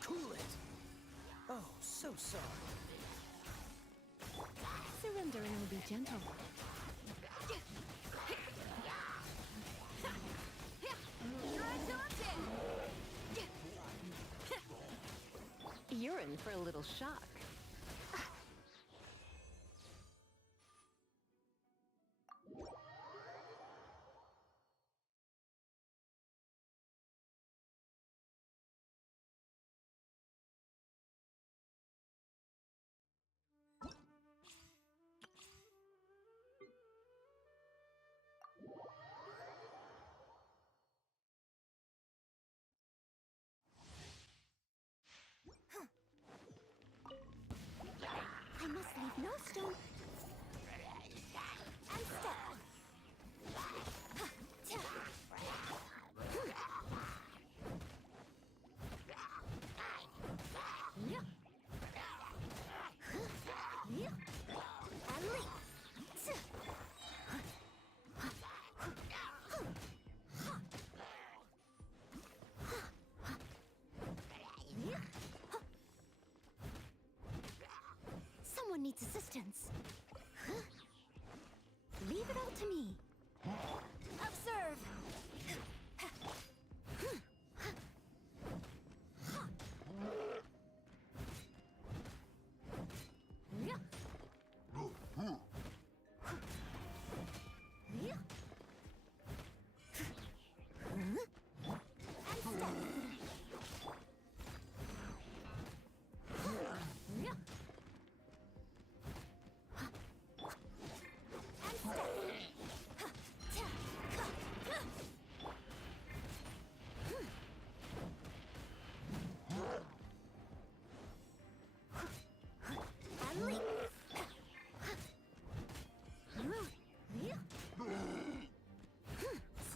Cool it! Oh, so sorry. Surrendering will be gentle. You're in for a little shock. I must leave no stone unstepped. And leap. Someone needs assistance. Leave it all to me. Observe.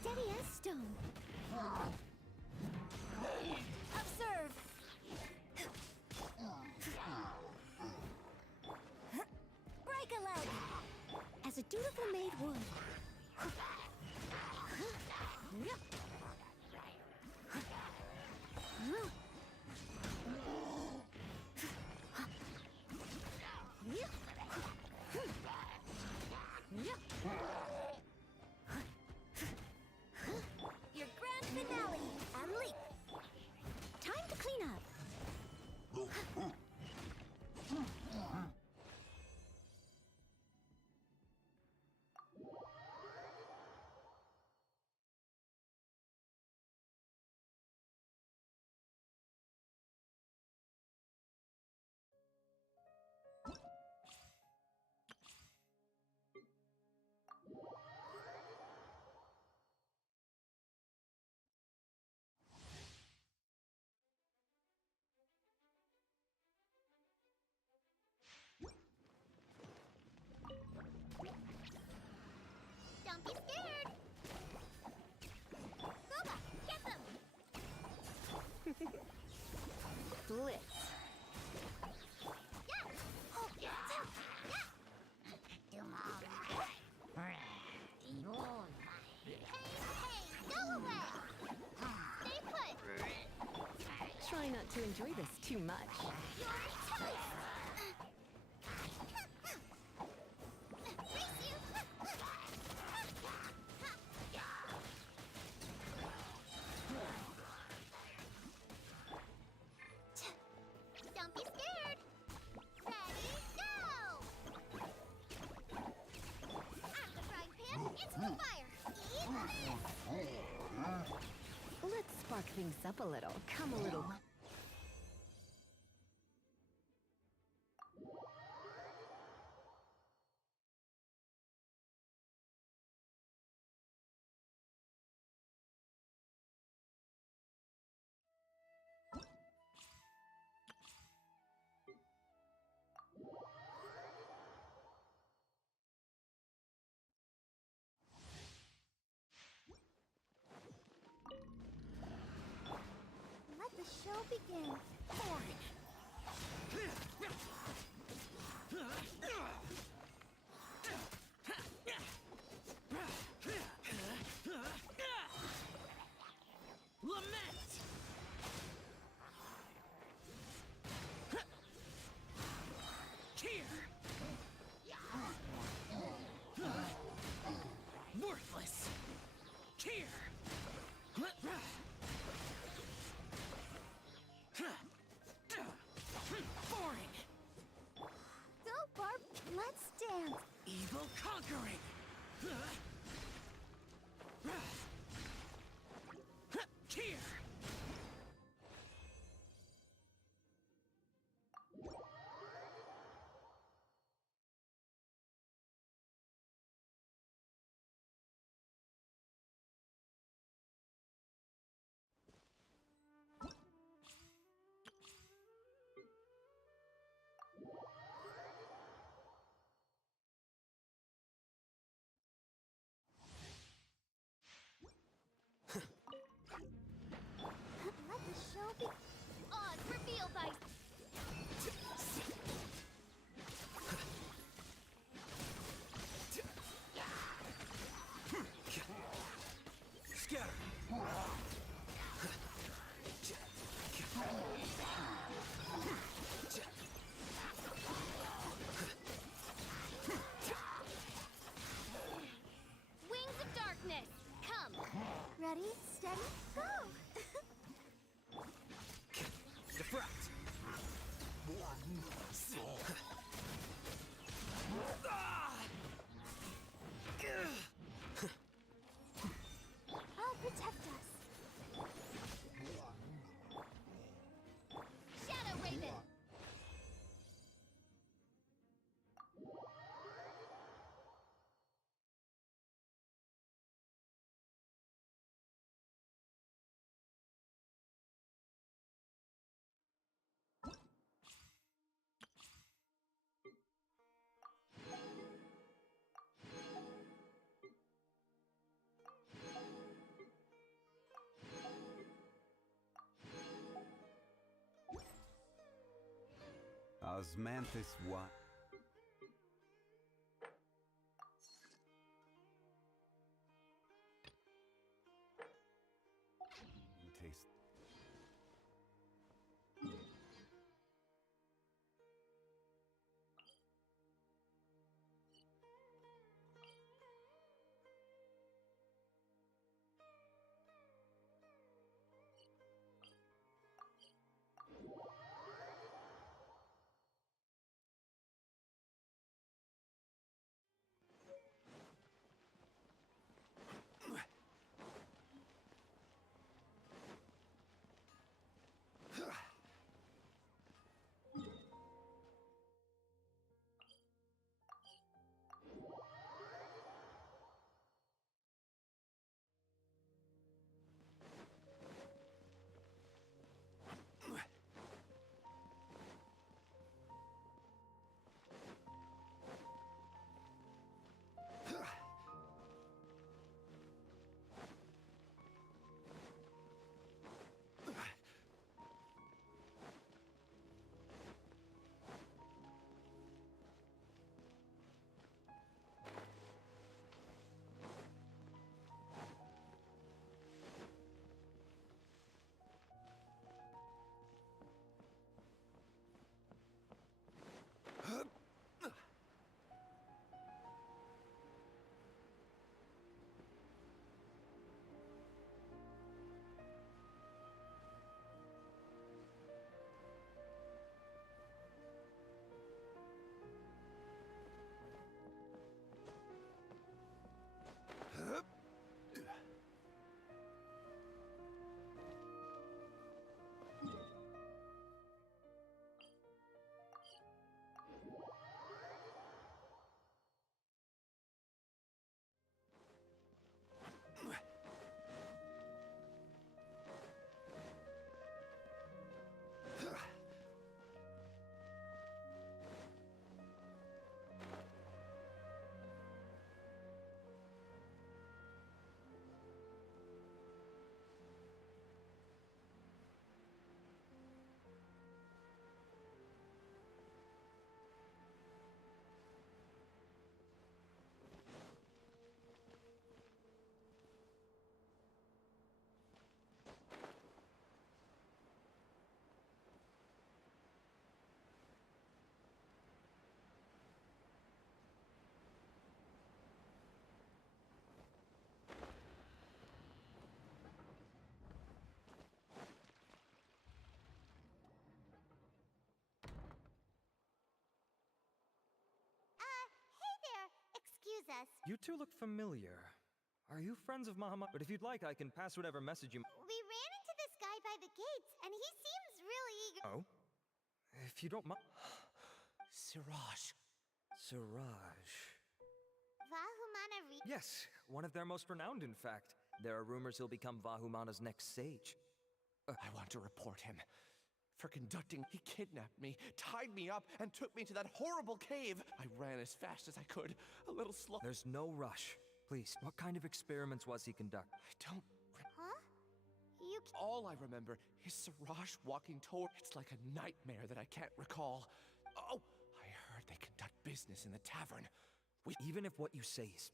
Steady as stone. Observe. Break a leg. As a dutiful maid would. Your grand finale, and leap. Time to clean up. Don't be scared. Boba, get them. Blitz. Yeah. Oh, yeah. Hey, go away. Stay put. Try not to enjoy this too much. Your choice. Don't be scared. Ready, go! Out the frying pan, into the fire. Eat this! Let's spark things up a little. Come a little. Let the show begin. Ready, steady, go! Defract! I'll protect us. Shadow Raven! Osmanthus what? Taste. Hey there! Excuse us. You two look familiar. Are you friends of Muhammad? But if you'd like, I can pass whatever message you... We ran into this guy by the gates, and he seems really eager. Oh? If you don't mind... Siraj. Siraj... Vahumana Yes, one of their most renowned, in fact. There are rumors he'll become Vahumana's next sage. I want to report him. For conducting, he kidnapped me, tied me up, and took me to that horrible cave. I ran as fast as I could, a little slow. There's no rush. Please, what kind of experiments was he conducting? I don't... Huh? You All I remember is Siraj walking toward... It's like a nightmare that I can't recall. Oh, I heard they conduct business in the tavern. Even if what you say is...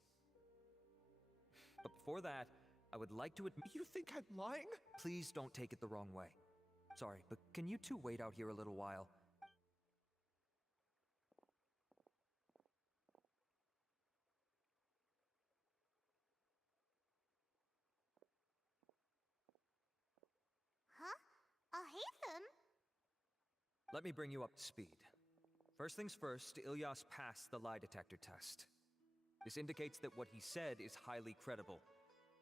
But before that, I would like to admit... You think I'm lying? Please don't take it the wrong way. Sorry, but can you two wait out here a little while? Alhaitham? Let me bring you up to speed. First things first, Ilyas passed the lie detector test. This indicates that what he said is highly credible.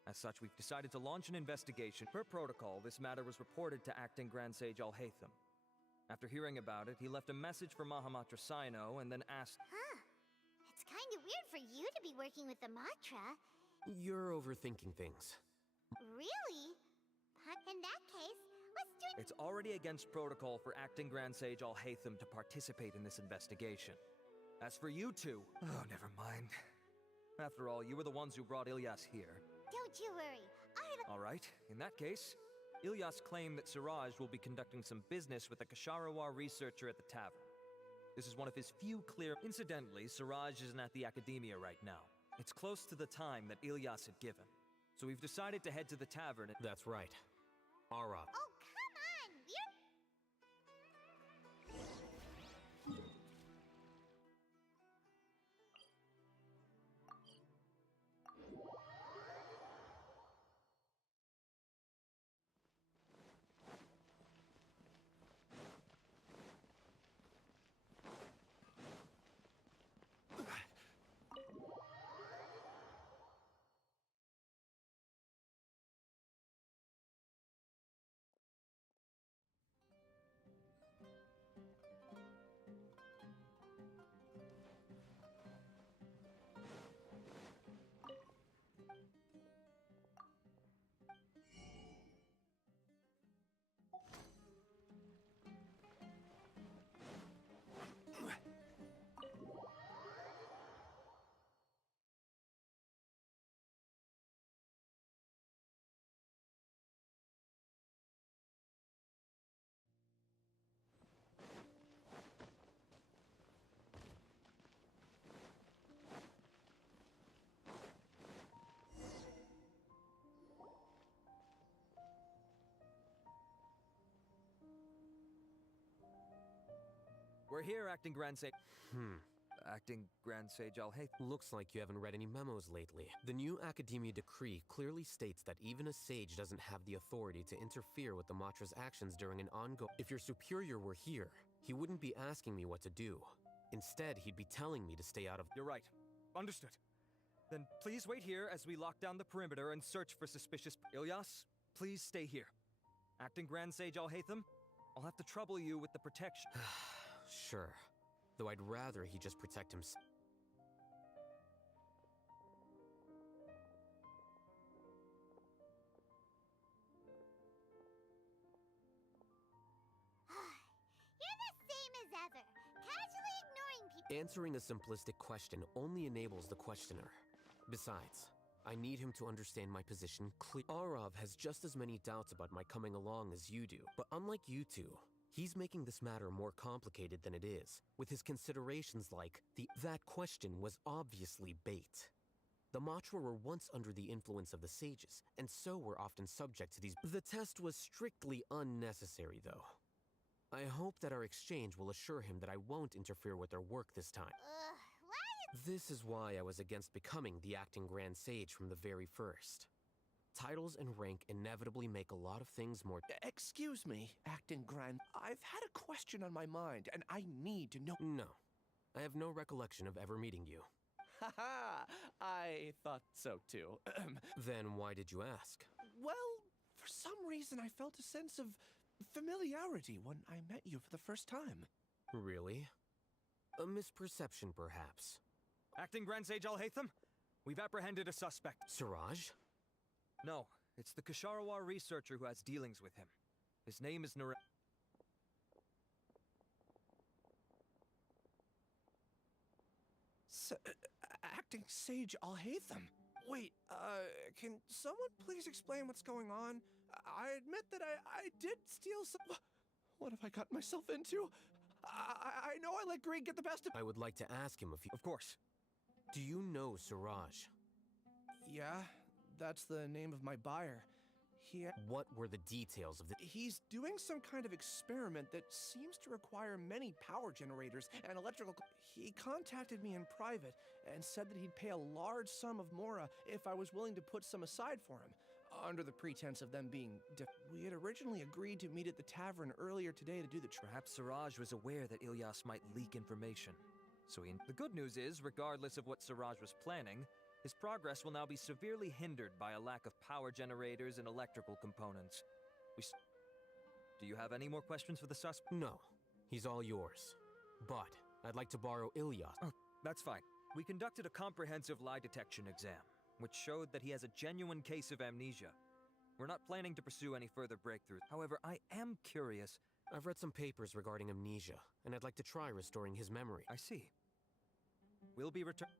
As such, we've decided to launch an investigation. Per protocol, this matter was reported to Acting Grand Sage Alhaitham. After hearing about it, he left a message for Mahamatra Sino and then asked... Huh. It's kinda weird for you to be working with the Matra. You're overthinking things. Really? But in that case, let's do it. It's already against protocol for Acting Grand Sage Alhaitham to participate in this investigation. As for you two... Oh, never mind. After all, you were the ones who brought Ilyas here. Don't you worry. All right, in that case, Ilyas claimed that Siraj will be conducting some business with a Kasharawar researcher at the tavern. This is one of his few clear... Incidentally, Siraj isn't at the academia right now. It's close to the time that Ilyas had given. So we've decided to head to the tavern and... That's right. Arab. Oh, come on! We're... We're here, Acting Grand Sage... Acting Grand Sage Alhaitham. Looks like you haven't read any memos lately. The new Academia decree clearly states that even a sage doesn't have the authority to interfere with the Matra's actions during an ongoing... If your superior were here, he wouldn't be asking me what to do. Instead, he'd be telling me to stay out of... You're right. Understood. Then please wait here as we lock down the perimeter and search for suspicious... Ilyas, please stay here. Acting Grand Sage Alhaitham, I'll have to trouble you with the protection... Sure. Though I'd rather he just protect himself. You're the same as ever. Casually ignoring people. Answering a simplistic question only enables the questioner. Besides, I need him to understand my position clearly. Arav has just as many doubts about my coming along as you do, but unlike you two, he's making this matter more complicated than it is, with his considerations like, that question was obviously bait. The Matra were once under the influence of the sages, and so were often subject to these... The test was strictly unnecessary, though. I hope that our exchange will assure him that I won't interfere with their work this time. Why? This is why I was against becoming the Acting Grand Sage from the very first. Titles and rank inevitably make a lot of things more... Excuse me, Acting Grand. I've had a question on my mind, and I need to know... No. I have no recollection of ever meeting you. Haha! I thought so too. Then why did you ask? Well, for some reason I felt a sense of familiarity when I met you for the first time. Really? A misperception, perhaps. Acting Grand Sage Alhaitham, we've apprehended a suspect. Siraj? No, it's the Kasharawar researcher who has dealings with him. His name is Nare... Acting Sage Alhaitham. Wait, can someone please explain what's going on? I admit that I did steal some... What have I gotten myself into? I know I let greed get the best of... I would like to ask him if you... Of course. Do you know Siraj? Yeah, that's the name of my buyer. What were the details of the... He's doing some kind of experiment that seems to require many power generators and electrical... He contacted me in private and said that he'd pay a large sum of Mora if I was willing to put some aside for him. under the pretense of them being we had originally agreed to meet at the tavern earlier today to do the Perhaps Siraj was aware that Ilyas might leak information. The good news is, regardless of what Siraj was planning, his progress will now be severely hindered by a lack of power generators and electrical components. Do you have any more questions for the suspect? No, he's all yours. But I'd like to borrow Ilyas. Oh, that's fine. We conducted a comprehensive lie detection exam, which showed that he has a genuine case of amnesia. We're not planning to pursue any further breakthroughs. However, I am curious. I've read some papers regarding amnesia, and I'd like to try restoring his memory. I see. We'll be returning.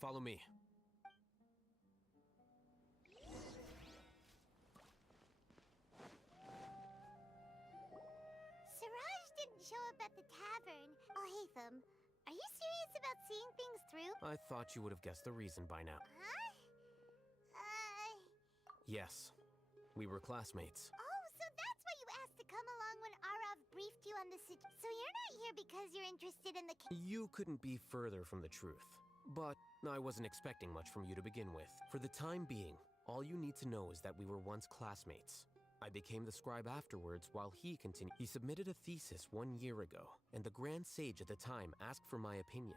Follow me. Siraj didn't show up at the tavern. Alhaitham, are you serious about seeing things through? I thought you would have guessed the reason by now. Huh? Yes, we were classmates. Oh, so that's why you asked to come along when Arav briefed you on the So you're not here because you're interested in the You couldn't be further from the truth. But I wasn't expecting much from you to begin with. For the time being, all you need to know is that we were once classmates. I became the scribe afterwards while he continued. He submitted a thesis 1 year ago, and the Grand Sage at the time asked for my opinion.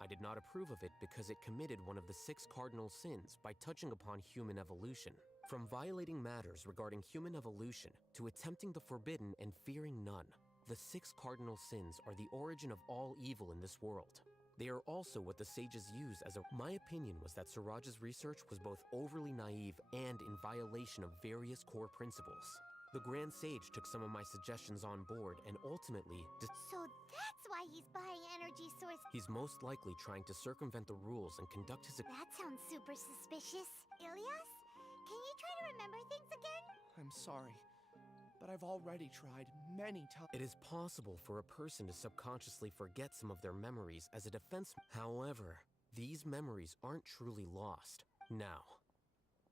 I did not approve of it because it committed one of the 6 cardinal sins by touching upon human evolution. From violating matters regarding human evolution to attempting the forbidden and fearing none, the 6 cardinal sins are the origin of all evil in this world. They are also what the sages use as a... My opinion was that Siraj's research was both overly naive and in violation of various core principles. The Grand Sage took some of my suggestions on board and ultimately... So that's why he's buying energy source. He's most likely trying to circumvent the rules and conduct his... That sounds super suspicious. Ilyas, can you try to remember things again? I'm sorry, but I've already tried many times. It is possible for a person to subconsciously forget some of their memories as a defense. However, these memories aren't truly lost. Now,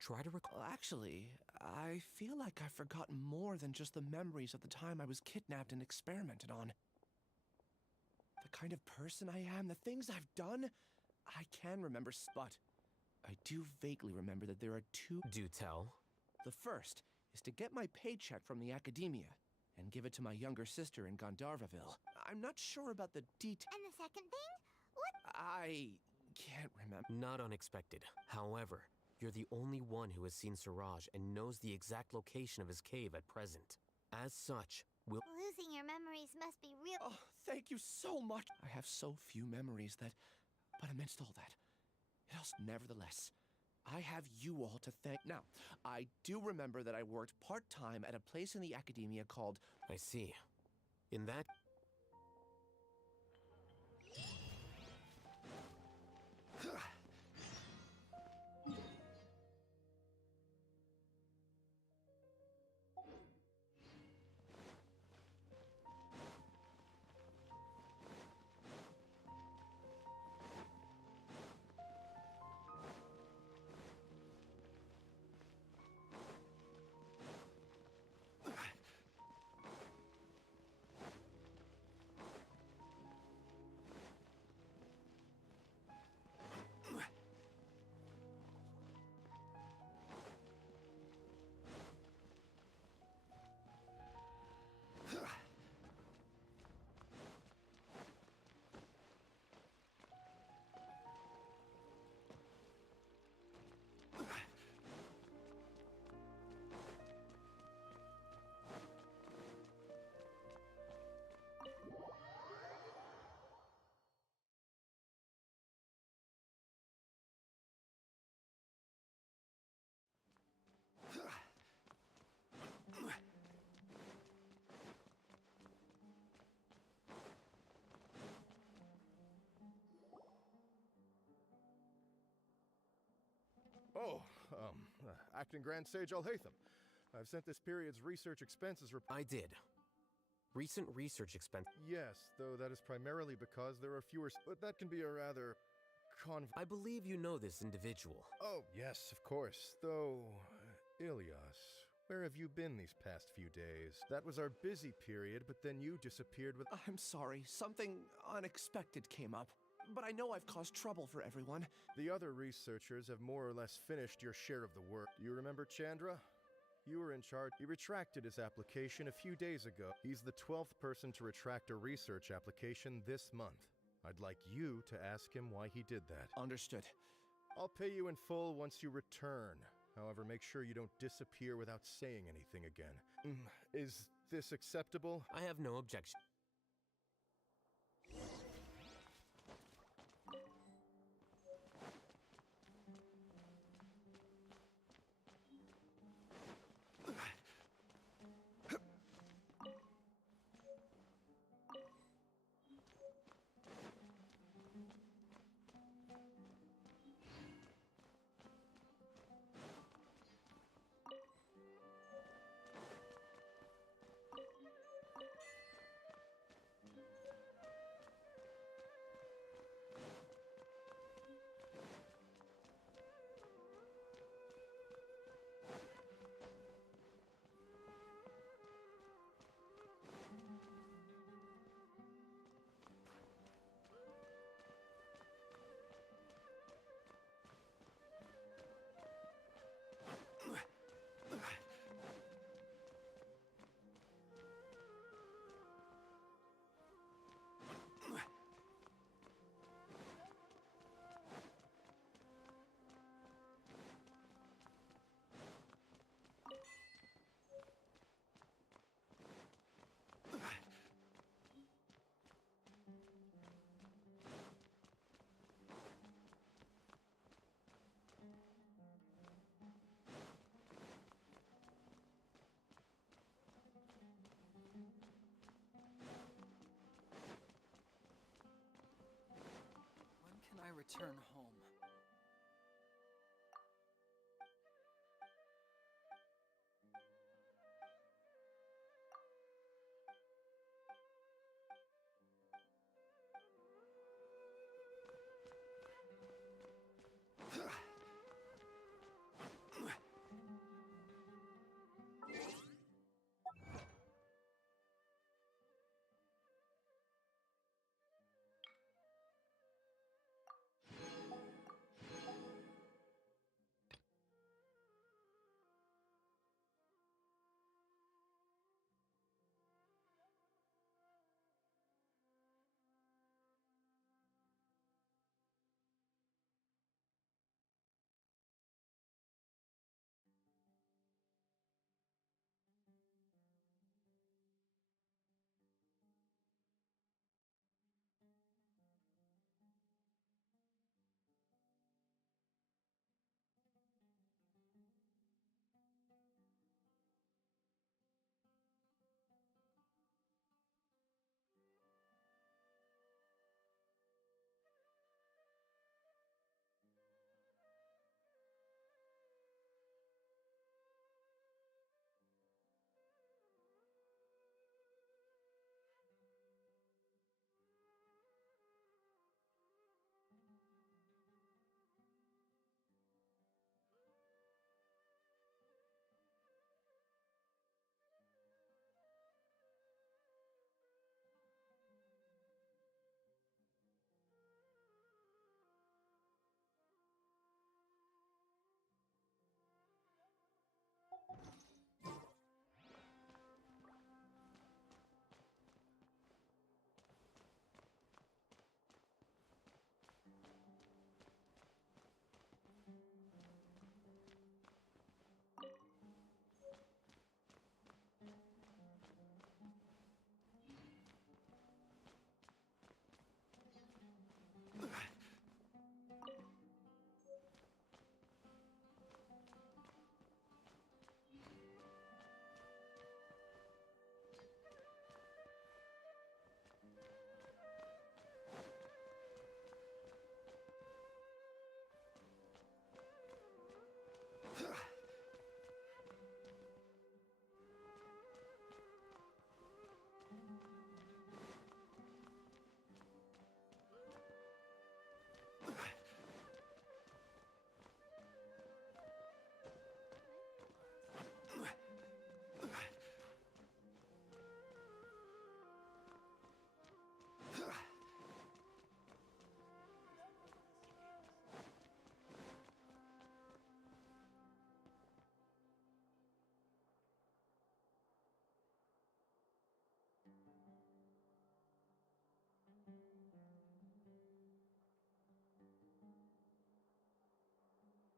try to recall. Well, actually, I feel like I've forgotten more than just the memories of the time I was kidnapped and experimented on. The kind of person I am, the things I've done, I can remember, but I do vaguely remember that there are 2. Do tell. The first is to get my paycheck from the academia and give it to my younger sister in Gandharvaville. I'm not sure about the details. And the second thing? What? I can't remember. Not unexpected. However, you're the only one who has seen Siraj and knows the exact location of his cave at present. As such, we'll... Losing your memories must be real. Oh, thank you so much. I have so few memories that... But amidst all that, nevertheless, I have you all to thank. Now, I do remember that I worked part-time at a place in the academia called... I see. In that... Acting Grand Sage Alhaitham. I've sent this period's research expenses report. I did. Recent research expense... Yes, though that is primarily because there are fewer... But that can be a rather... I believe you know this individual. Oh, yes, of course. Though... Ilyas, where have you been these past few days? That was our busy period, but then you disappeared with... I'm sorry, something unexpected came up. but I know I've caused trouble for everyone. The other researchers have more or less finished your share of the work. Do you remember Chandra? You were in charge. He retracted his application a few days ago. He's the 12th person to retract a research application this month. I'd like you to ask him why he did that. Understood. I'll pay you in full once you return. However, make sure you don't disappear without saying anything again. Is this acceptable? I have no objection. When can I return home?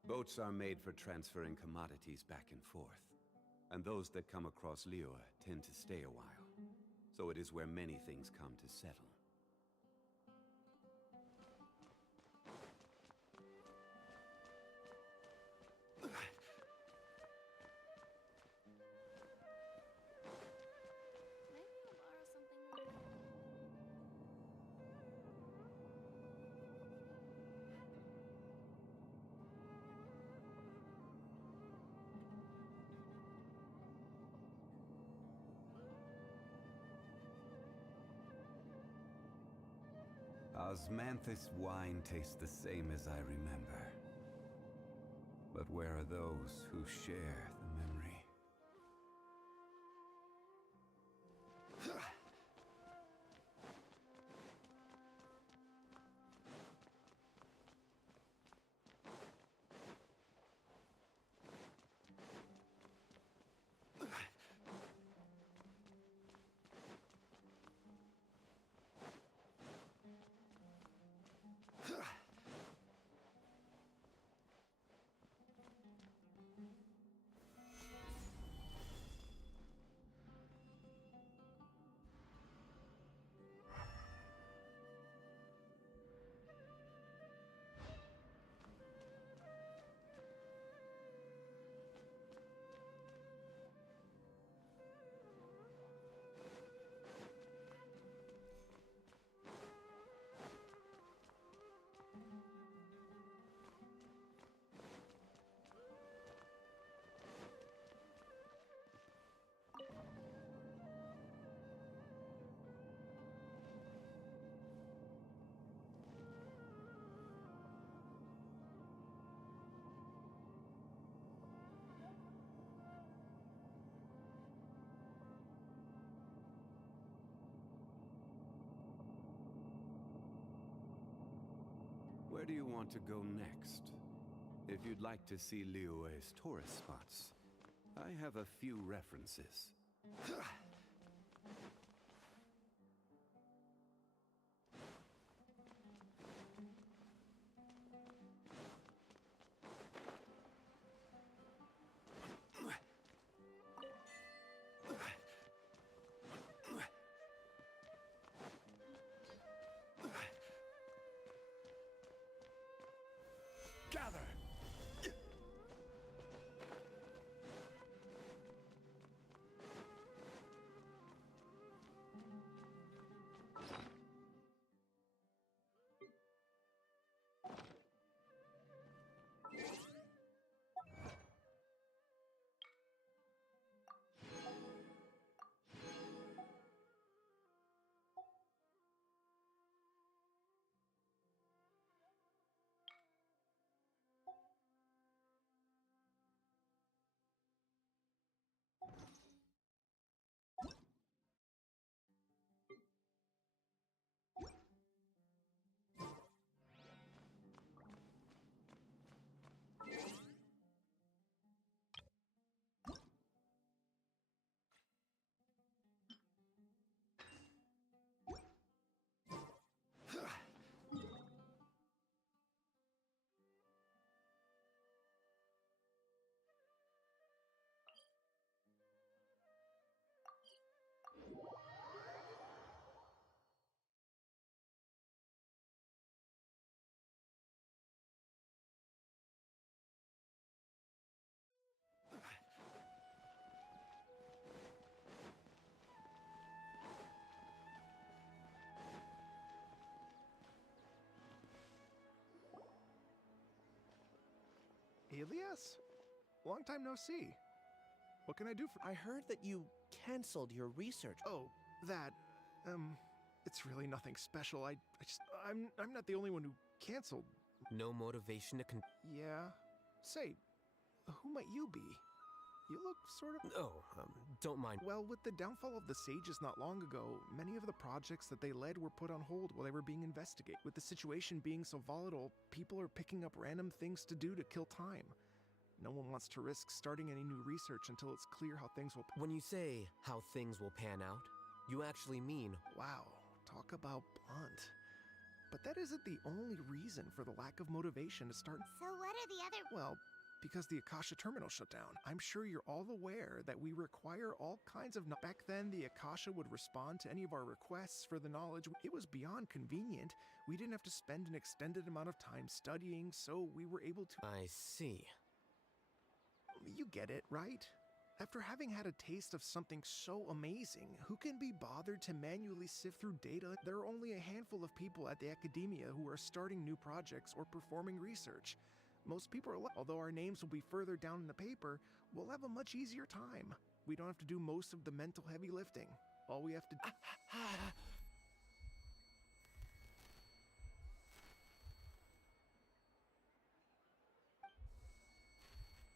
Boats are made for transferring commodities back and forth. And those that come across Liyue tend to stay a while. So it is where many things come to settle. Maybe I'll borrow something. Osmanthus wine tastes the same as I remember. But where are those who share the memory? Where do you want to go next? If you'd like to see Liyue's tourist spots, I have a few references. Gather! Elias? Long time no see. What can I do for— I heard that you canceled your research. Oh, that, it's really nothing special. I'm not the only one who canceled. No motivation to Yeah. Say, who might you be? You look sort of— don't mind. Well, with the downfall of the Sages not long ago, many of the projects that they led were put on hold while they were being investigated. With the situation being so volatile, people are picking up random things to do to kill time. No one wants to risk starting any new research until it's clear how things will— When you say how things will pan out, you actually mean Wow, talk about blunt. But that isn't the only reason for the lack of motivation to start. So what are the other... Well, because the Akasha terminal shut down. I'm sure you're all aware that we require all kinds of... Back then, the Akasha would respond to any of our requests for the knowledge. It was beyond convenient. We didn't have to spend an extended amount of time studying, so we were able to... I see. You get it, right? After having had a taste of something so amazing, who can be bothered to manually sift through data? There are only a handful of people at the academia who are starting new projects or performing research. Most people are although our names will be further down in the paper, we'll have a much easier time. We don't have to do most of the mental heavy lifting. All we have to do...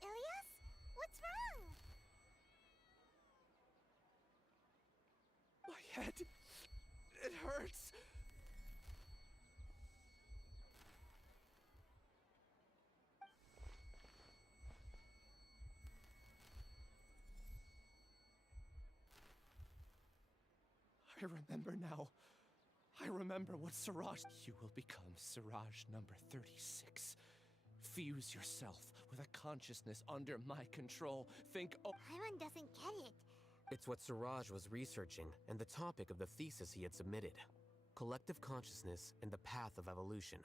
Ilias? What's wrong? My head... it hurts! I remember now. I remember what Siraj... You will become Siraj number 36. Fuse yourself with a consciousness under my control. Think... Oh, Paimon doesn't get it. It's what Siraj was researching, and the topic of the thesis he had submitted. Collective consciousness and the path of evolution.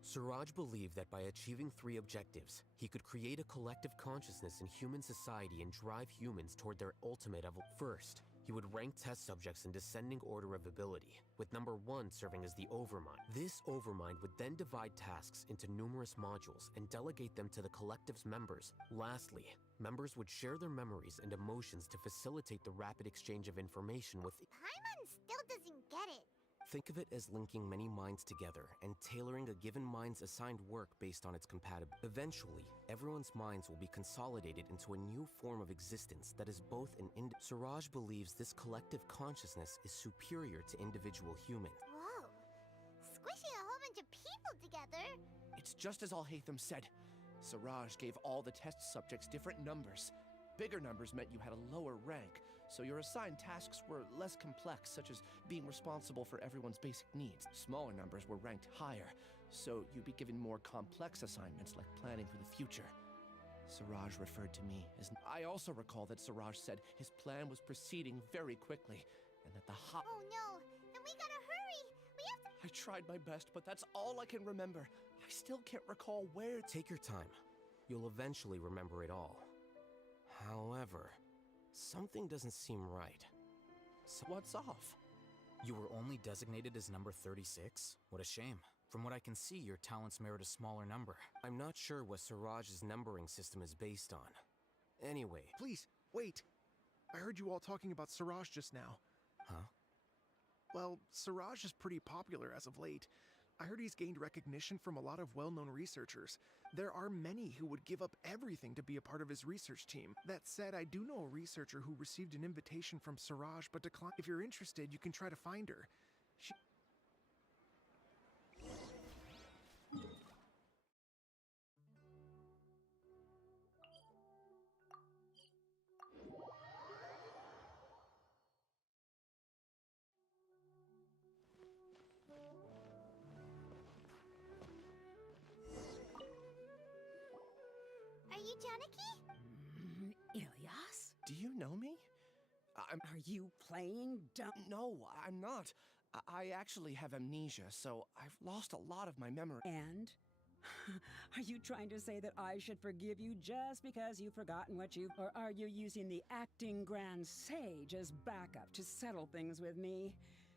Siraj believed that by achieving 3 objectives, he could create a collective consciousness in human society and drive humans toward their ultimate First, he would rank test subjects in descending order of ability, with number 1 serving as the overmind. This overmind would then divide tasks into numerous modules and delegate them to the collective's members. Lastly, members would share their memories and emotions to facilitate the rapid exchange of information with... Paimon still doesn't get it. Think of it as linking many minds together and tailoring a given mind's assigned work based on its compatibility. Eventually, everyone's minds will be consolidated into a new form of existence that is both an Siraj believes this collective consciousness is superior to individual humans. Whoa. Squishing a whole bunch of people together? it's just as Alhaitham said. Siraj gave all the test subjects different numbers. Bigger numbers meant you had a lower rank, so your assigned tasks were less complex, such as being responsible for everyone's basic needs. Smaller numbers were ranked higher, so you'd be given more complex assignments like planning for the future. Siraj referred to me as... I also recall that Siraj said his plan was proceeding very quickly, and that the Oh no, then we gotta hurry! We have to... I tried my best, but that's all I can remember. I still can't recall where... Take your time. You'll eventually remember it all. However, something doesn't seem right. So what's off? You were only designated as number 36? What a shame. From what I can see, your talents merit a smaller number. I'm not sure what Siraj's numbering system is based on. Anyway... Please, wait. I heard you all talking about Siraj just now. Huh? Well, Siraj is pretty popular as of late. I heard he's gained recognition from a lot of well-known researchers. There are many who would give up everything to be a part of his research team. That said, I do know a researcher who received an invitation from Siraj but declined. If you're interested, you can try to find her. She... Are you Janaki? Ilyas? Do you know me? Are you playing dumb? No, I'm not. I actually have amnesia, so I've lost a lot of my memory. And? Are you trying to say that I should forgive you just because you've forgotten what you... Or are you using the acting grand sage as backup to settle things with me?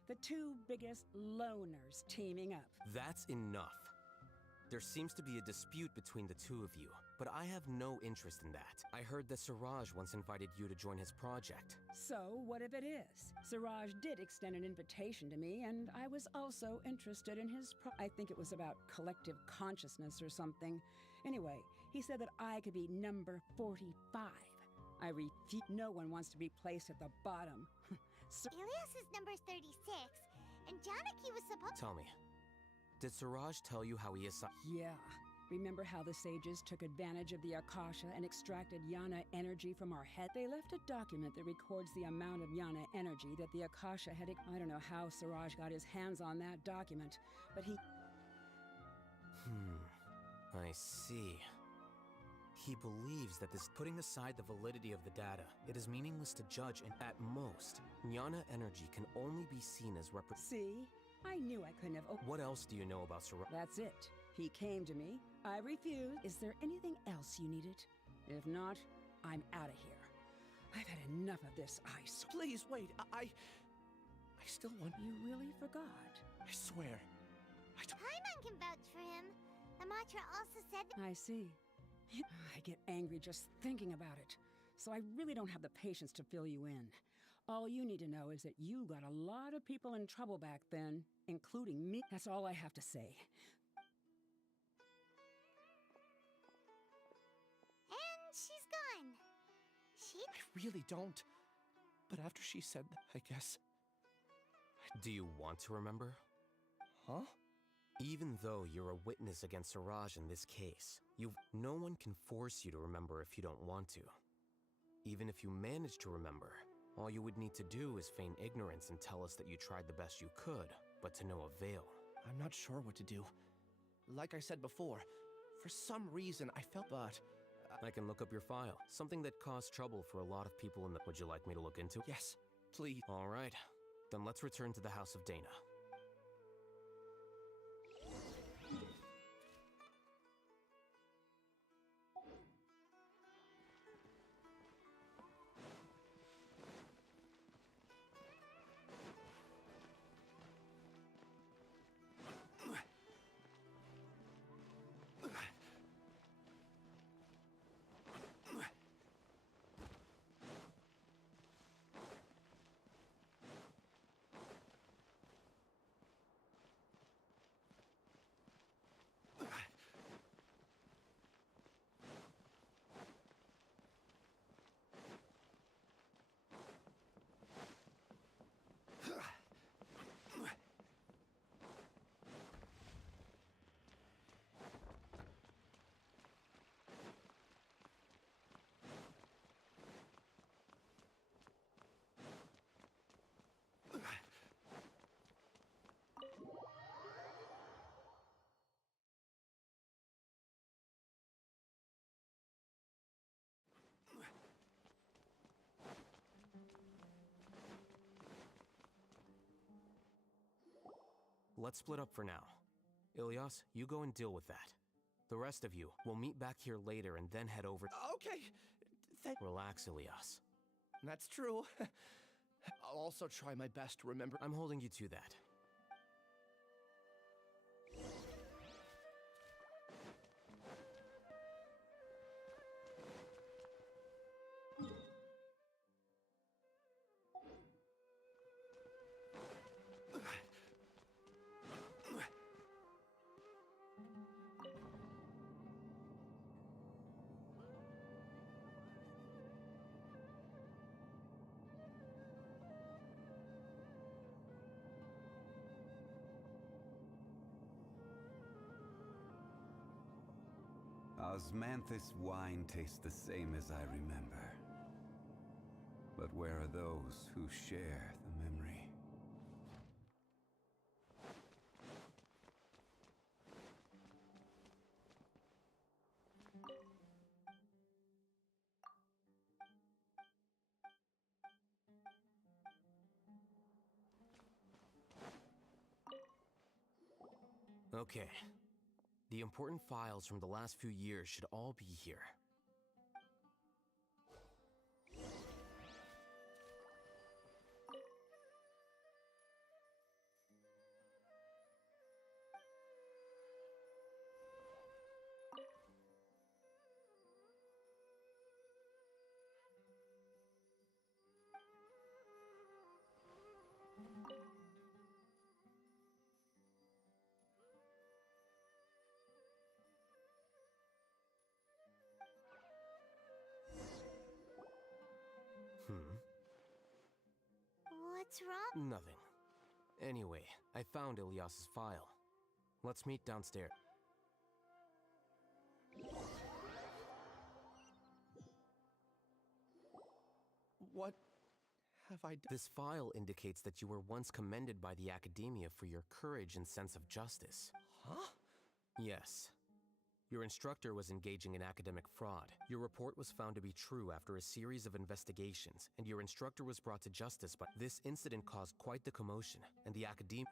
The two biggest loners teaming up. That's enough. There seems to be a dispute between the two of you, but I have no interest in that. I heard that Siraj once invited you to join his project. So, what if it is? Siraj did extend an invitation to me, and I was also interested in his I think it was about collective consciousness or something. Anyway, he said that I could be number 45. I refute. No one wants to be placed at the bottom. Ilias is number 36, and Janaki was supposed... Tell me, did Siraj tell you how he is... Yeah, Remember how the sages took advantage of the Akasha and extracted Yana energy from our head? They left a document that records the amount of Yana energy that the Akasha had. I don't know how Siraj got his hands on that document, but he... I see. He believes that this, putting aside the validity of the data, it is meaningless to judge, and at most, Jnana energy can only be seen as See? I knew I couldn't have... What else do you know about Siraj? That's it. He came to me. I refused. Is there anything else you needed? If not, I'm out of here. I've had enough of this ice. Please, wait. I still want... You really forgot? I swear. Paimon can vouch for him. The mantra also said... I see. I get angry just thinking about it. So I really don't have the patience to fill you in. All you need to know is that you got a lot of people in trouble back then, including me. That's all I have to say. And she's gone. I really don't. But after she said that, I guess... Do you want to remember? Huh? Even though you're a witness against Siraj in this case, no one can force you to remember if you don't want to. Even if you manage to remember, all you would need to do is feign ignorance and tell us that you tried the best you could, but to no avail. I'm not sure what to do. Like I said before, for some reason I felt but... I can look up your file. Something that caused trouble for a lot of people in the... Would you like me to look into? Yes, please. All right. Then let's return to the House of Dana. Let's split up for now. Ilyas, you go and deal with that. The rest of you, we'll meet back here later and then head over... Okay. Relax, Ilyas. That's true. I'll also try my best to remember... I'm holding you to that. Osmanthus wine tastes the same as I remember. But where are those who share the memory? Okay. The important files from the last few years should all be here. What's wrong? Nothing. Anyway, I found Ilyas's file. Let's meet downstairs. What have I done? This file indicates that you were once commended by the Academia for your courage and sense of justice. Huh? Yes. Your instructor was engaging in academic fraud. Your report was found to be true after a series of investigations, and your instructor was brought to justice, but this incident caused quite the commotion, and the Academia...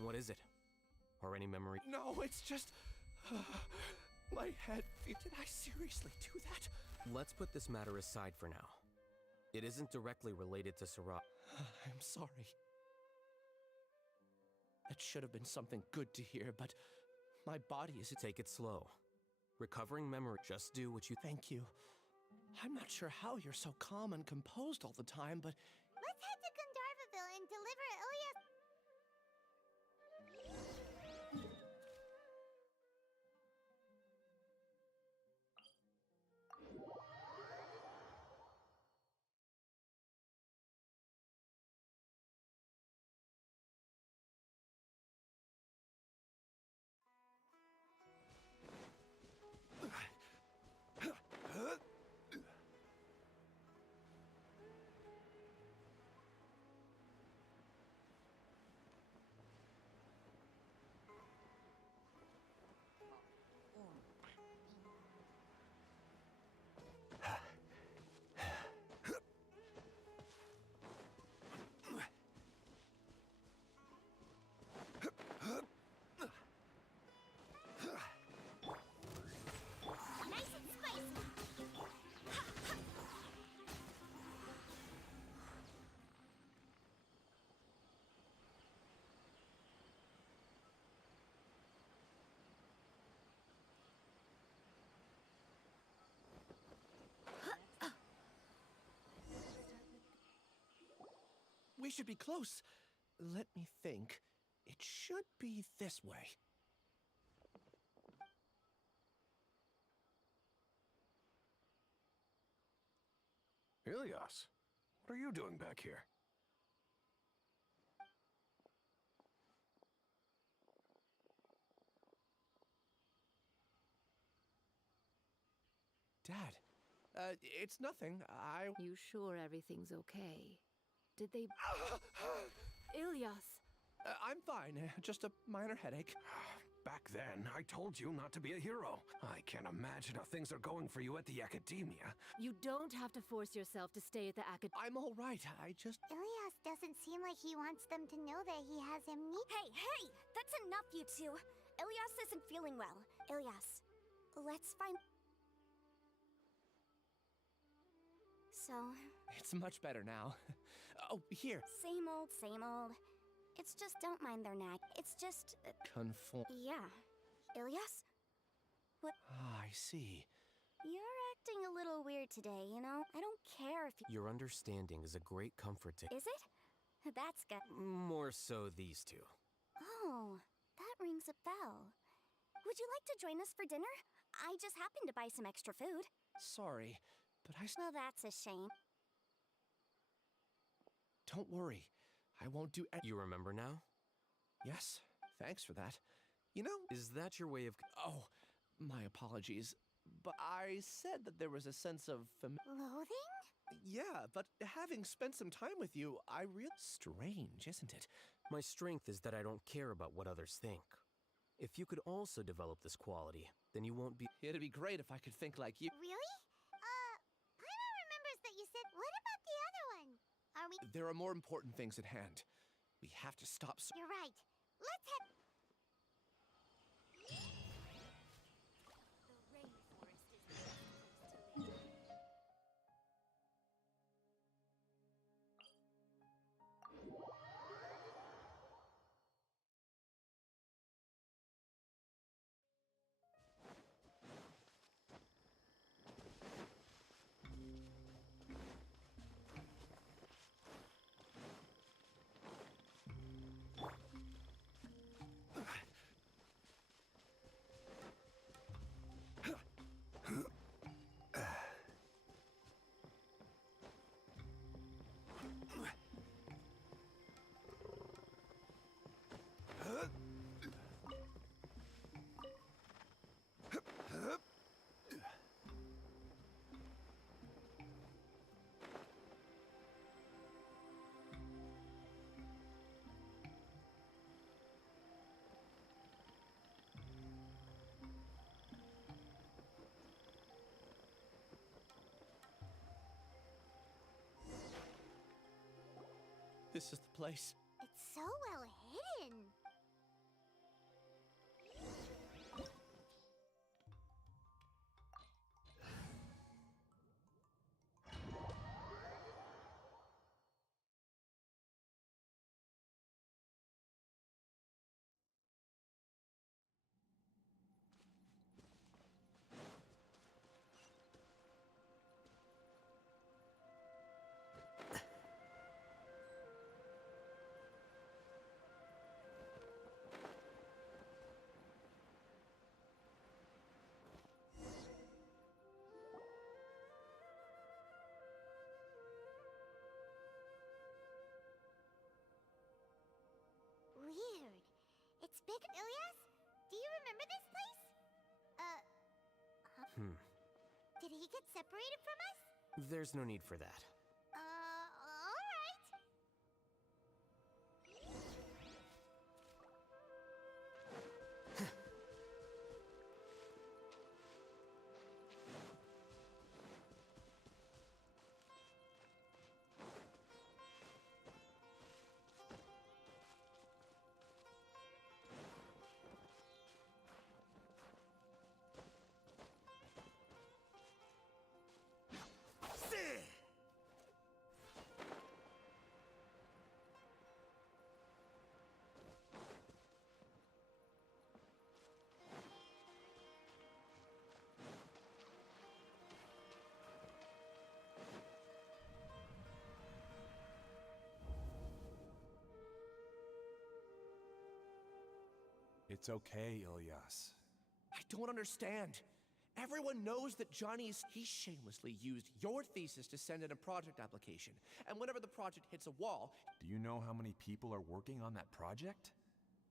What is it? Or any memory? No, it's just... my head. Did I seriously do that? Let's put this matter aside for now. It isn't directly related to Siraj. I'm sorry. That should have been something good to hear, but my body is... Take it slow. Recovering memory, just do what you... Thank you. I'm not sure how you're so calm and composed all the time, but... Let's head to Gandharvaville and deliver Ilyas. Nice and spicy. We should be close. Let me think. It should be this way. Ilyas, what are you doing back here? Dad, it's nothing. You sure everything's okay? Did they... Ilyas! I'm fine. Just a minor headache. Back then, I told you not to be a hero. I can't imagine how things are going for you at the Academia. You don't have to force yourself to stay at the I'm all right. I just... Ilyas doesn't seem like he wants them to know that he has amnesia. Hey! That's enough, you two! Ilyas isn't feeling well. Ilyas, let's find... So... It's much better now. Oh, here. Same old, same old. It's just don't mind their nag. It's just... Conform... Yeah. Ilyas? What? Ah, I see. You're acting a little weird today, you know? I don't care if you... Your understanding is a great comfort to... Is it? That's good. More so these two. Oh, that rings a bell. Would you like to join us for dinner? I just happened to buy some extra food. Sorry, but I... Well, that's a shame. Don't worry. I won't do... You remember now? Yes, thanks for that. You know... Is that your way of... Oh, my apologies. But I said that there was a sense of... Loathing? Yeah, but having spent some time with you, I real... Strange, isn't it? My strength is that I don't care about what others think. If you could also develop this quality, then you won't be... It'd be great if I could think like you. Really? Paimon remembers that you said... What about the other one? Are we... There are more important things at hand. We have to stop... You're right. Let's head... The rainforest is the best place to live. This is the place. It's so well hidden. Weird. It's big. Ilyas, do you remember this place? Did he get separated from us? There's no need for that. Alright. It's okay, Ilyas. I don't understand. Everyone knows that he shamelessly used your thesis to send in a project application. And whenever the project hits a wall, Do you know how many people are working on that project?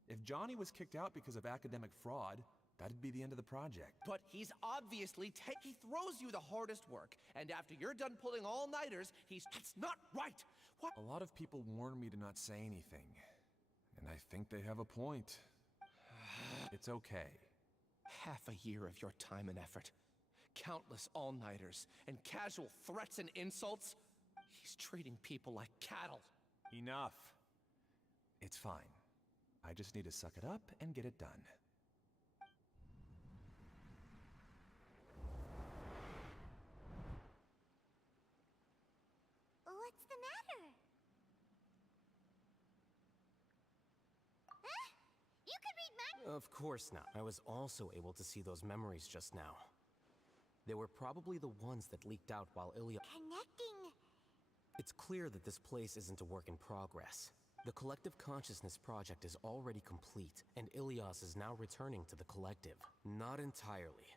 If Johnny was kicked out because of academic fraud, that'd be the end of the project. but he's obviously he throws you the hardest work. And after you're done pulling all-nighters, that's not right. What? A lot of people warn me to not say anything. And I think they have a point. It's okay. Half a year of your time and effort. Countless all-nighters and casual threats and insults. He's treating people like cattle. Enough. It's fine. I just need to suck it up and get it done. What's the matter? Huh? You could read my... Of course not. I was also able to see those memories just now. They were probably the ones that leaked out while Ilyas... Connecting... It's clear that this place isn't a work in progress. The Collective Consciousness project is already complete, and Ilyas is now returning to the Collective. Not entirely.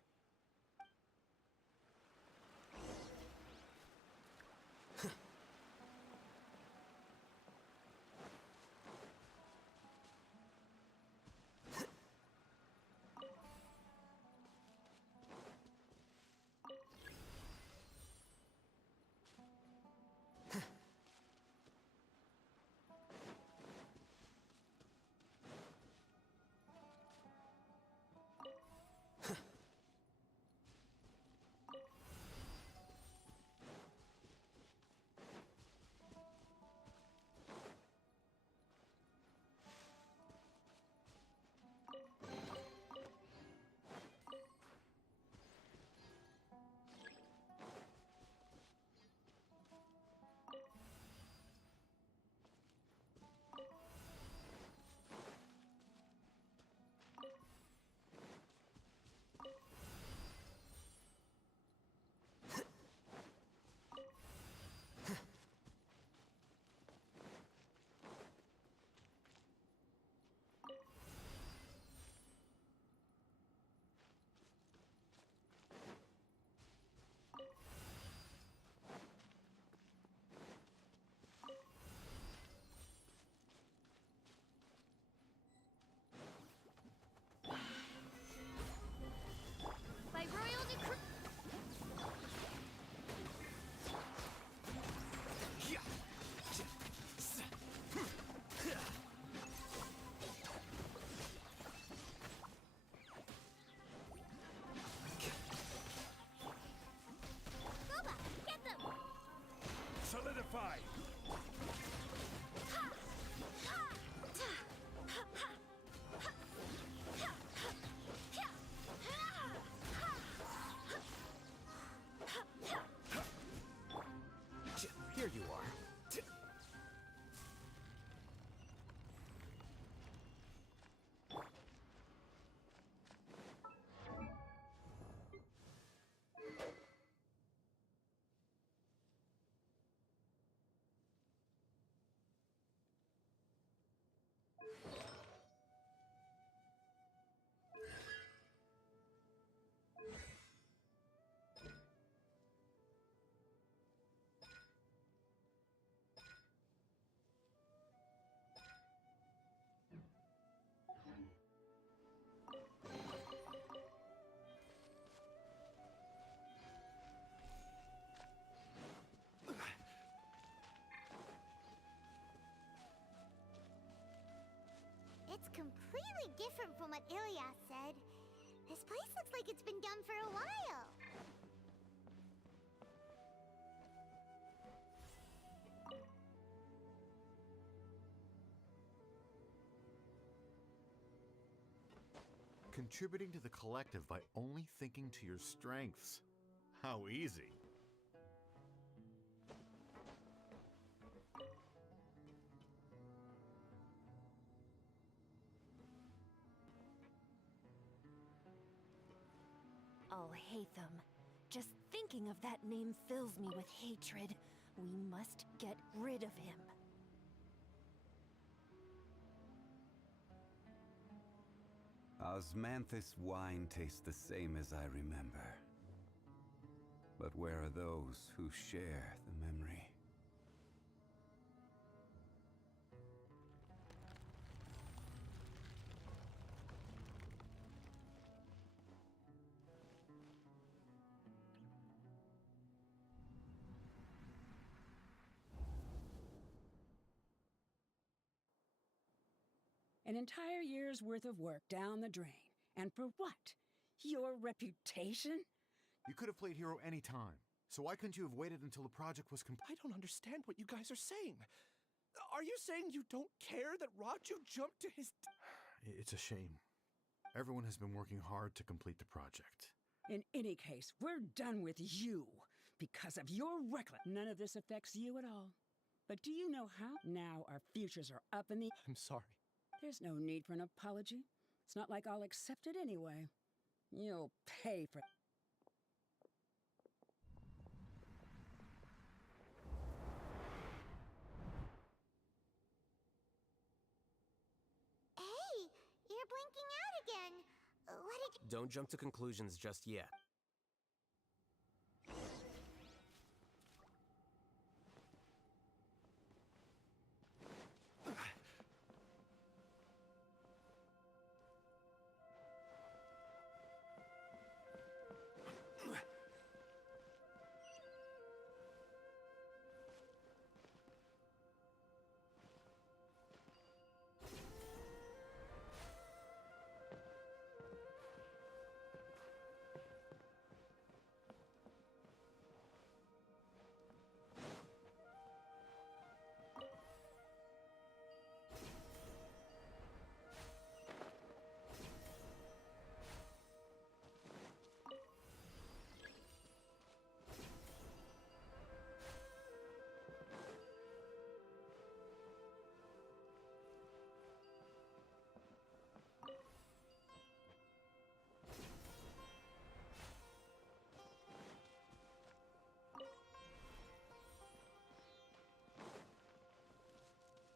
completely different from what Ilyas said. This place looks like it's been done for a while. Contributing to the collective by only thinking to your strengths. How easy. Alhaitham. Just thinking of that name fills me with hatred. We must get rid of him. Osmanthus wine tastes the same as I remember. But where are those who share the memory? An entire year's worth of work down the drain. And for what? Your reputation? You could have played hero any time. So why couldn't you have waited until the project was complete? I don't understand what you guys are saying. Are you saying you don't care that Raju jumped to his... It's a shame. Everyone has been working hard to complete the project. In any case, we're done with you. Because of your reckless... None of this affects you at all. But do you know how? Now our futures are up in the... I'm sorry. There's no need for an apology. It's not like I'll accept it anyway. You'll pay for... Hey, you're blinking out again. What did you... Don't jump to conclusions just yet.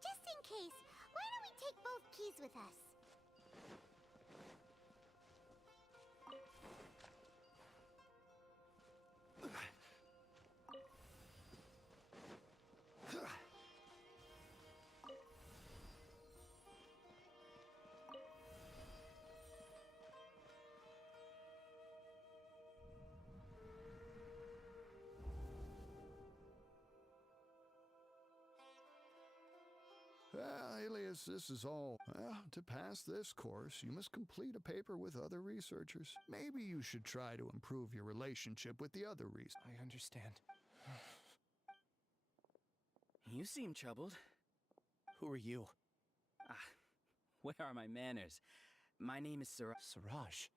Just in case, why don't we take both keys with us? Alias, this is all. To pass this course, you must complete a paper with other researchers. Maybe you should try to improve your relationship with the other researchers. I understand. You seem troubled. Who are you? Where are my manners? My name is Siraj. Siraj.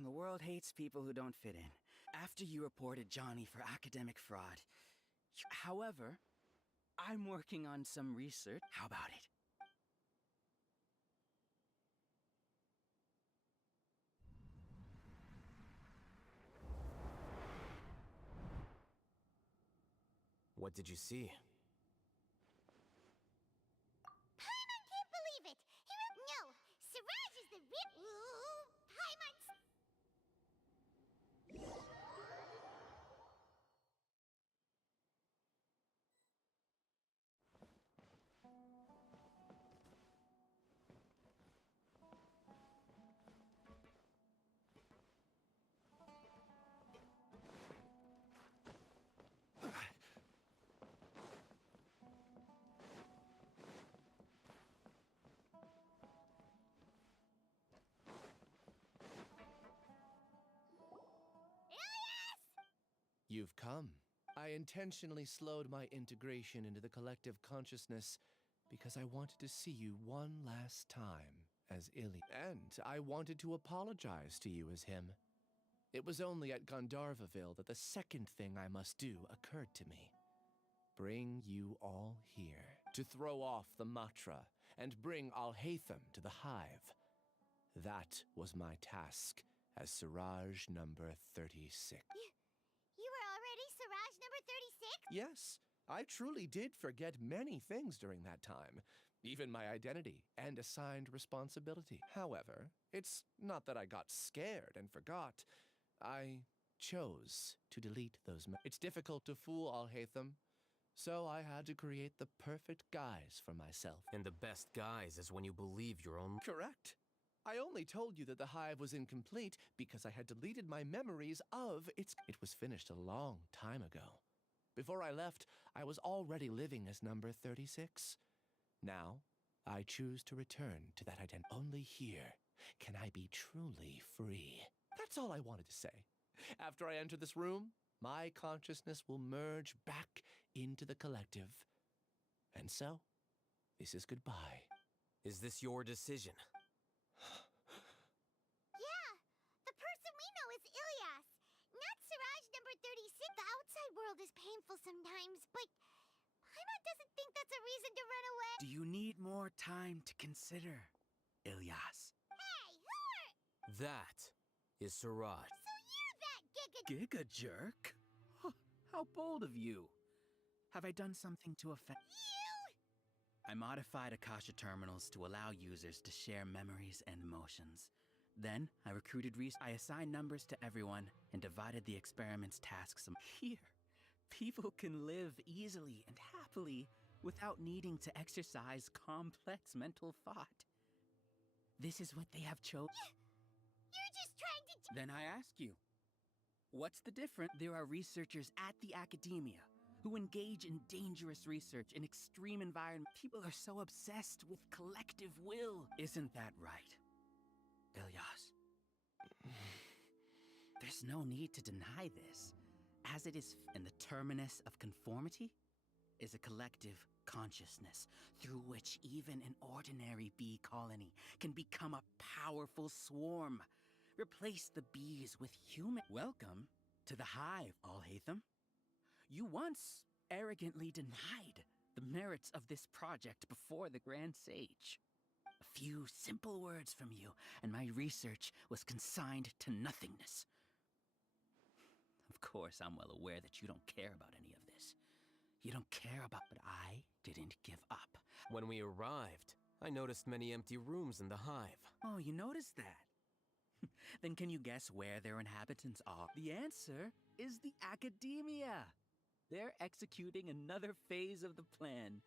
The world hates people who don't fit in. After you reported Johnny for academic fraud. However, I'm working on some research. How about it? What did you see? Paimon can't believe it! No! Siraj is the real... Ooh, Paimon's... You've come. I intentionally slowed my integration into the collective consciousness because I wanted to see you one last time as Illy. And I wanted to apologize to you as him. It was only at Gandharvaville that the second thing I must do occurred to me. Bring you all here to throw off the Matra and bring Alhaitham to the hive. That was my task as Siraj number 36. You were already Siraj number 36? Yes, I truly did forget many things during that time, even my identity and assigned responsibility. However, it's not that I got scared and forgot. I chose to delete those. It's difficult to fool Alhaitham, so I had to create the perfect guise for myself. And the best guise is when you believe your own. Correct. I only told you that the hive was incomplete because I had deleted my memories of its. It was finished a long time ago. Before I left, I was already living as number 36. Now, I choose to return to that identity. Only here can I be truly free. That's all I wanted to say. After I enter this room, my consciousness will merge back into the collective. And so, this is goodbye. Is this your decision? Yeah, the person we know is Ilyas, not Siraj number 36. The outside world is painful sometimes, but Paimon doesn't think that's a reason to run away. Do you need more time to consider, Ilyas? Hey, who are... That is Siraj. So you're that Giga jerk? Huh, how bold of you. Have I done something to offend You? I modified Akasha terminals to allow users to share memories and emotions. Then, I recruited I assigned numbers to everyone and divided the experiment's tasks. Here, people can live easily and happily without needing to exercise complex mental thought. This is what they have chosen. You're just trying to... Then I ask you, what's the difference? There are researchers at the academia who engage in dangerous research in extreme environments. People are so obsessed with collective will. Isn't that right, Ilyas? There's no need to deny this, as it is. And the terminus of conformity is a collective consciousness through which even an ordinary bee colony can become a powerful swarm. Replace the bees with human. Welcome to the hive, Alhaitham. You once arrogantly denied the merits of this project before the Grand Sage. A few simple words from you, and my research was consigned to nothingness. Of course, I'm well aware that you don't care about any of this. You don't care about, but I didn't give up. When we arrived, I noticed many empty rooms in the hive. Oh, you noticed that? Then can you guess where their inhabitants are? The answer is the academia. They're executing another phase of the plan.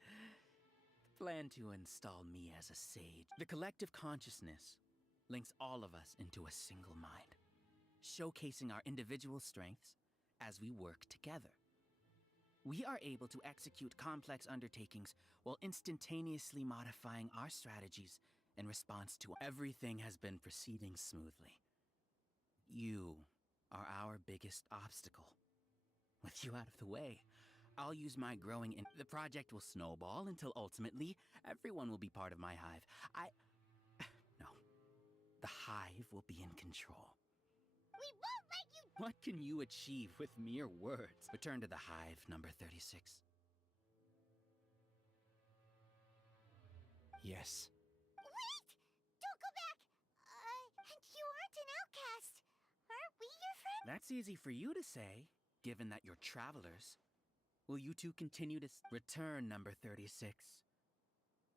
The plan to install me as a sage. The collective consciousness links all of us into a single mind, showcasing our individual strengths as we work together. We are able to execute complex undertakings while instantaneously modifying our strategies in response to everything has been proceeding smoothly. You are our biggest obstacle. With you out of the way, I'll use my growing the project will snowball until ultimately everyone will be part of my hive. No. The hive will be in control. We won't let you... What can you achieve with mere words? Return to the hive, number 36. Yes. Wait! Don't go back! And you aren't an outcast. Aren't we your friends? That's easy for you to say, given that you're travelers. Will you two continue to return, number 36?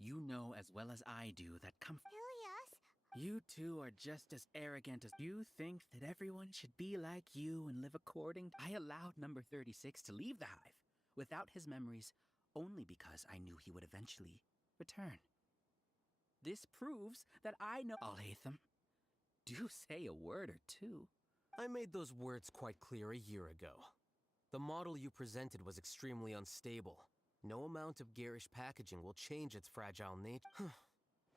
You know as well as I do that Ilyas? You two are just as arrogant as you think that everyone should be like you and live according. I allowed number 36 to leave the hive without his memories only because I knew he would eventually return. This proves that I know. Alhaitham, do say a word or two. I made those words quite clear a year ago. The model you presented was extremely unstable. No amount of garish packaging will change its fragile nature.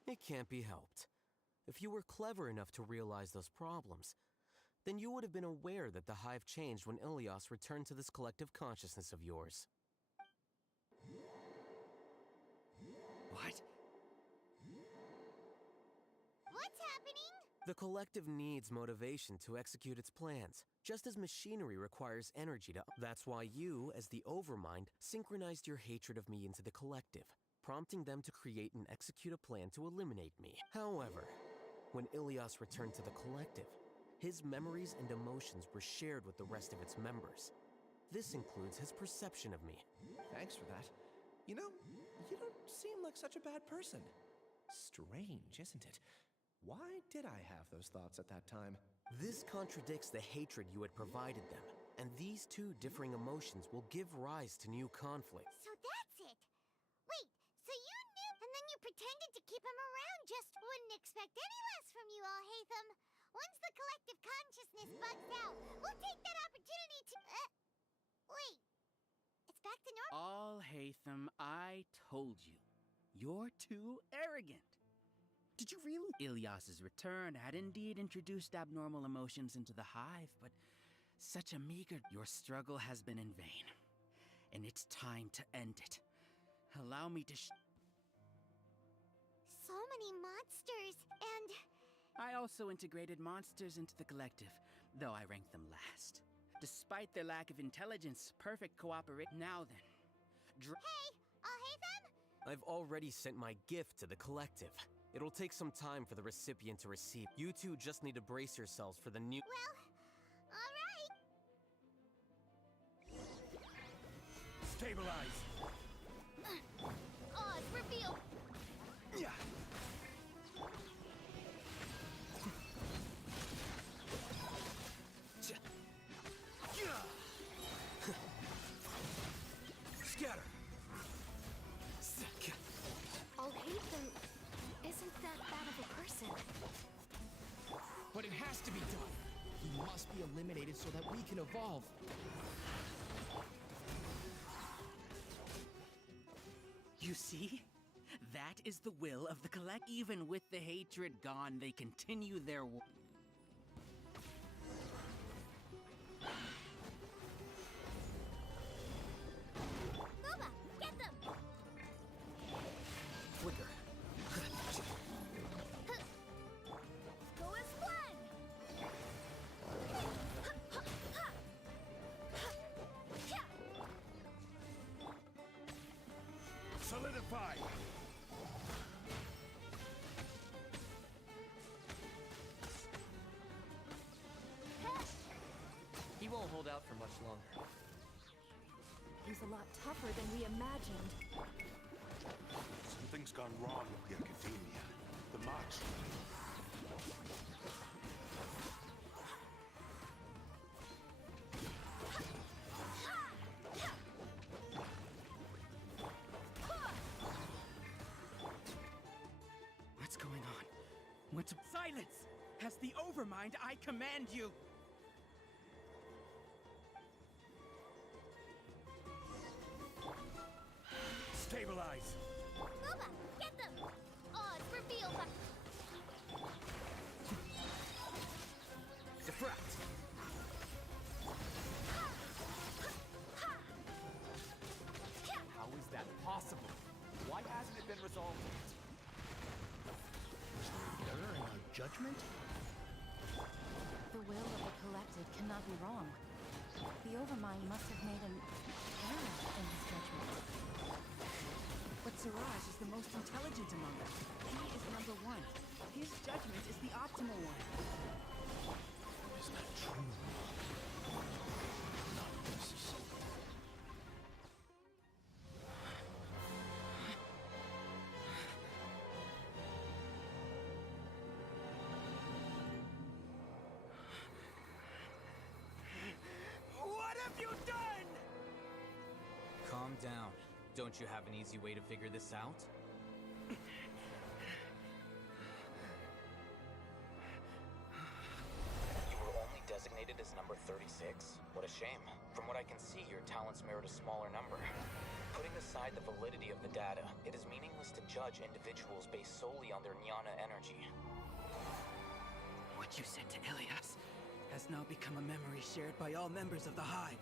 It can't be helped. If you were clever enough to realize those problems, then you would have been aware that the Hive changed when Ilias returned to this collective consciousness of yours. What? What's happening? The collective needs motivation to execute its plans, just as machinery requires energy to. That's why you, as the Overmind, synchronized your hatred of me into the collective, prompting them to create and execute a plan to eliminate me. However, when Ilias returned to the collective, his memories and emotions were shared with the rest of its members. This includes his perception of me. Thanks for that. You know, you don't seem like such a bad person. Strange, isn't it? Why did I have those thoughts at that time? This contradicts the hatred you had provided them, and these two differing emotions will give rise to new conflict. So that's it. Wait, so you knew, and then you pretended to keep him around. Just wouldn't expect any less from you, Alhaitham. Once the collective consciousness bugs out, we'll take that opportunity to. Wait. It's back to normal. Alhaitham, I told you. You're too arrogant. Did you really? Ilias's return had indeed introduced abnormal emotions into the Hive, but such a meager. Your struggle has been in vain, and it's time to end it. Allow me to. So many monsters, and. I also integrated monsters into the collective, though I ranked them last. Despite their lack of intelligence, perfect cooperation. Now then. Hey, Alhaitham? I've already sent my gift to the collective. It'll take some time for the recipient to receive. You two just need to brace yourselves for the new. Well, alright. Stabilize! Oz, reveal! Yeah. Scatter! Alhaitham isn't that bad of a person. But it has to be done. He must be eliminated so that we can evolve. You see? That is the will of the collect. Even with the hatred gone, they continue their war. Booba, get them! Flicker. Go as one! Solidify! He won't hold out for much longer. He's a lot tougher than we imagined. Something's gone wrong with the Academia. The march. What's going on? What's... Silence! As the Overmind, I command you! Stabilize! Booba, get them! Oz, reveal! Defract! How is that possible? Why hasn't it been resolved yet? Was there an error in our judgment? The will of the collective cannot be wrong. The Overmind must have made an error in his judgment. But Siraj is the most intelligent among us. He is number one. His judgment is the optimal one. Is that true? Not necessarily. What have you done? Calm down. Don't you have an easy way to figure this out? You were only designated as number 36? What a shame. From what I can see, your talents merit a smaller number. Putting aside the validity of the data, it is meaningless to judge individuals based solely on their jnana energy. What you said to Ilias, has now become a memory shared by all members of the Hive.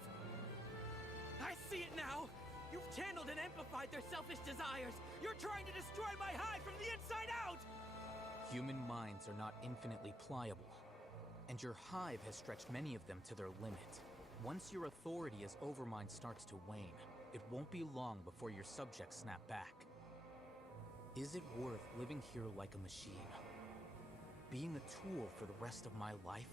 I see it now! You've channeled and amplified their selfish desires! You're trying to destroy my Hive from the inside out! Human minds are not infinitely pliable, and your Hive has stretched many of them to their limit. Once your authority as Overmind starts to wane, it won't be long before your subjects snap back. Is it worth living here like a machine? Being a tool for the rest of my life?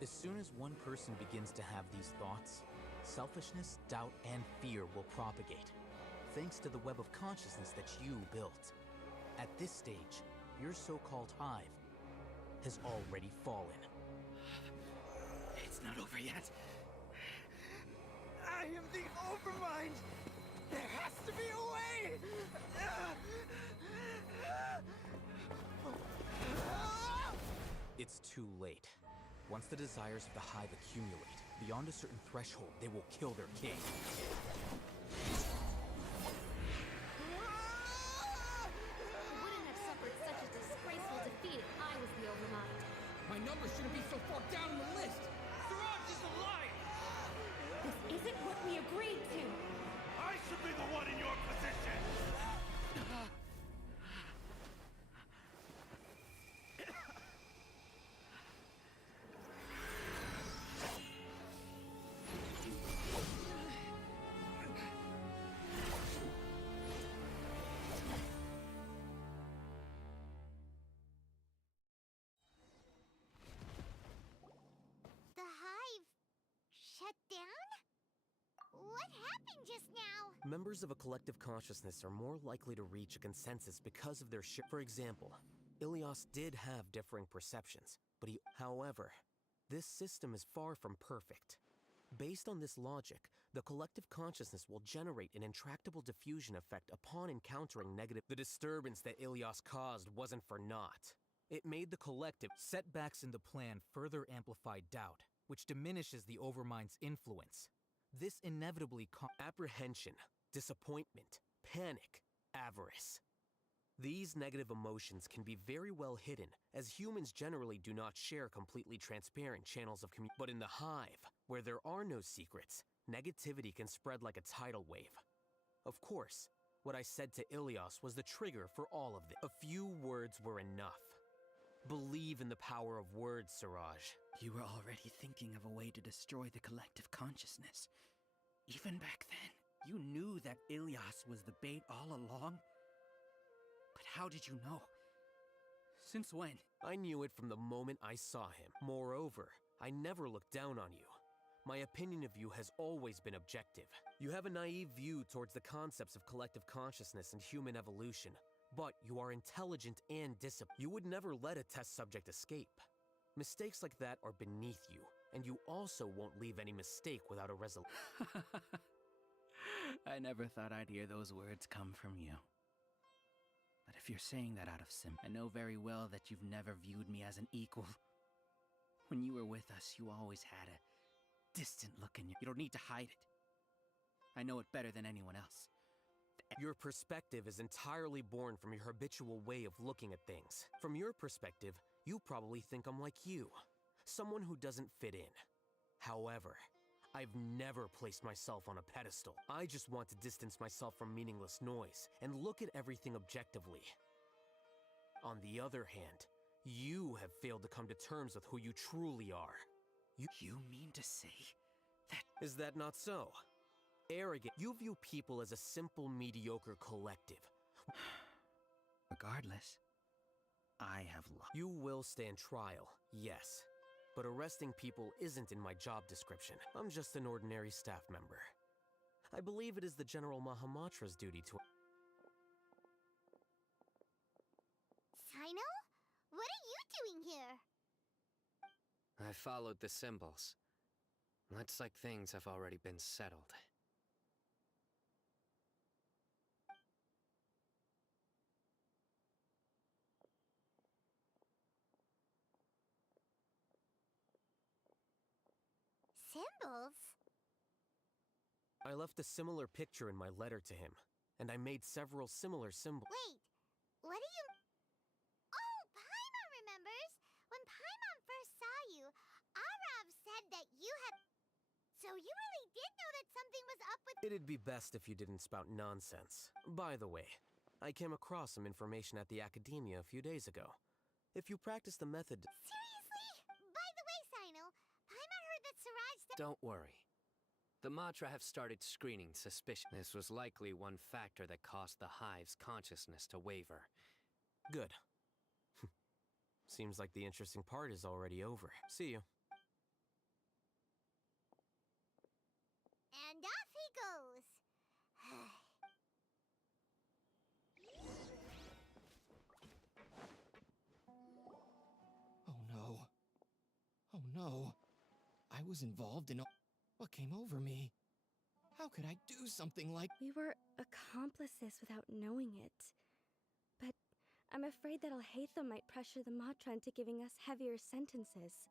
As soon as one person begins to have these thoughts, selfishness, doubt, and fear will propagate, thanks to the web of consciousness that you built. At this stage, your so-called Hive has already fallen. It's not over yet. I am the Overmind! There has to be a way! It's too late. Once the desires of the Hive accumulate, beyond a certain threshold, they will kill their king. I wouldn't have suffered such a disgraceful defeat if I was the Overmind. My number shouldn't be so far down the list. Siraj is a liar! This isn't what we agreed to! I should be the one in your position! The Hive shut down? What happened just now? Members of a collective consciousness are more likely to reach a consensus because of their For example, Ilias did have differing perceptions, but However, this system is far from perfect. Based on this logic, the collective consciousness will generate an intractable diffusion effect upon encountering negative. The disturbance that Ilias caused wasn't for naught. It made the collective Setbacks in the plan further amplify doubt, which diminishes the Overmind's influence. This inevitably apprehension, disappointment, panic, avarice. These negative emotions can be very well hidden, as humans generally do not share completely transparent channels of communication. But in the Hive, where there are no secrets, negativity can spread like a tidal wave. Of course, what I said to Ilias was the trigger for all of this. A few words were enough. Believe in the power of words, Siraj. You were already thinking of a way to destroy the collective consciousness. Even back then, you knew that Ilias was the bait all along? But how did you know? Since when? I knew it from the moment I saw him. Moreover, I never looked down on you. My opinion of you has always been objective. You have a naive view towards the concepts of collective consciousness and human evolution, but you are intelligent and disciplined. You would never let a test subject escape. Mistakes like that are beneath you, and you also won't leave any mistake without a resolution. I never thought I'd hear those words come from you. But if you're saying that out of I know very well that you've never viewed me as an equal. When you were with us, you always had a distant look in you. You don't need to hide it. I know it better than anyone else. Your perspective is entirely born from your habitual way of looking at things. From your perspective, you probably think I'm like you, someone who doesn't fit in. However, I've never placed myself on a pedestal. I just want to distance myself from meaningless noise and look at everything objectively. On the other hand, you have failed to come to terms with who you truly are. You mean to say that... Is that not so? Arrogant. You view people as a simple, mediocre collective. Regardless, I have lost. You will stand trial, yes. But arresting people isn't in my job description. I'm just an ordinary staff member. I believe it is the General Mahamatra's duty to... Sino? What are you doing here? I followed the symbols. Looks like things have already been settled. Symbols? I left a similar picture in my letter to him, and I made several similar symbols. Wait, what do you... Oh, Paimon remembers! When Paimon first saw you, I It'd be best if you didn't spout nonsense. By the way, I came across some information at the Academia a few days ago. If you practice the method... Seriously? By the way, Sino, Paimon heard that Siraj... Don't worry. The Matra have started screening suspicion. This was likely one factor that caused the Hive's consciousness to waver. Good. Seems like the interesting part is already over. See you. And off he goes. Oh no. Oh no. I was involved in what came over me. How could I do something like... We were accomplices without knowing it. But I'm afraid that Alhaitham might pressure the Matra into giving us heavier sentences.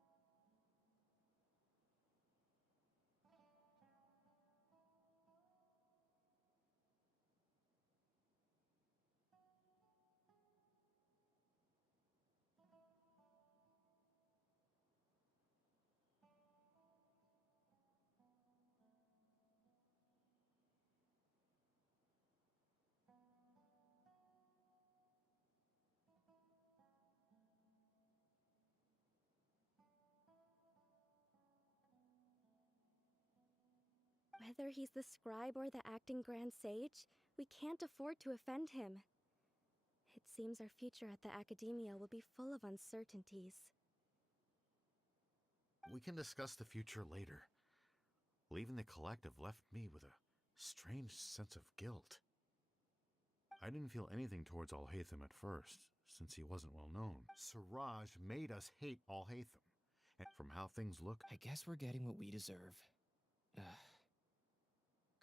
Whether he's the scribe or the acting Grand Sage, we can't afford to offend him. It seems our future at the Academia will be full of uncertainties. We can discuss the future later. Leaving the collective left me with a strange sense of guilt. I didn't feel anything towards Alhaitham at first, since he wasn't well known. Siraj made us hate Alhaitham, and from how things look... I guess we're getting what we deserve.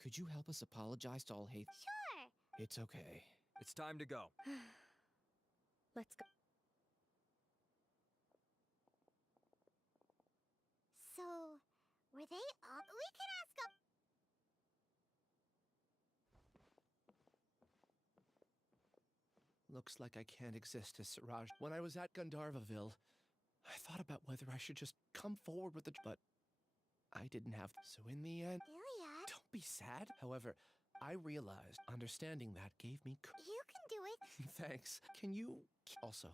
Could you help us apologize to Alhaitham? Sure! It's okay. It's time to go. Let's go. So, were they all... We can ask a... Looks like I can't exist as Siraj. When I was at Gandharvaville, I thought about whether I should just come forward with the... But I didn't have... So in the end... Iliad? Don't be sad. However, I realized understanding that gave me... You can do it. Thanks. Can you... Also,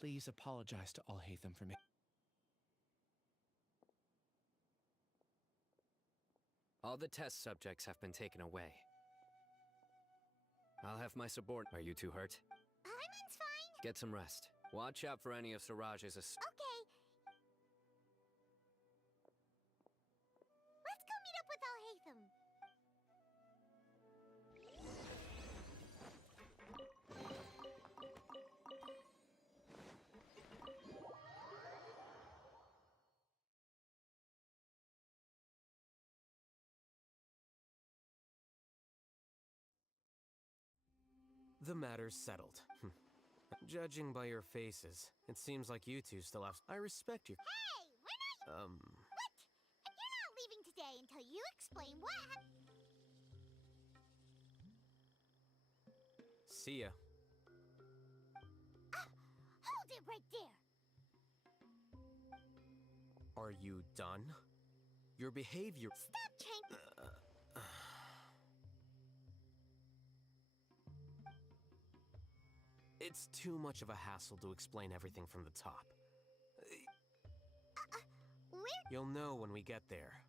please apologize to Alhaitham for me. All the test subjects have been taken away. I'll have my subordinate... Are you too hurt? Paimon's fine. Get some rest. Watch out for any of Siraj's... Okay. Let's go meet up with Alhaitham. The matter's settled. Judging by your faces, it seems like you two still have... I respect your... Hey, we're not... What? And you're not leaving today until you explain what happened. See ya. Hold it right there. Are you done? Your behavior... Stop, Chang. It's too much of a hassle to explain everything from the top. Where? You'll know when we get there.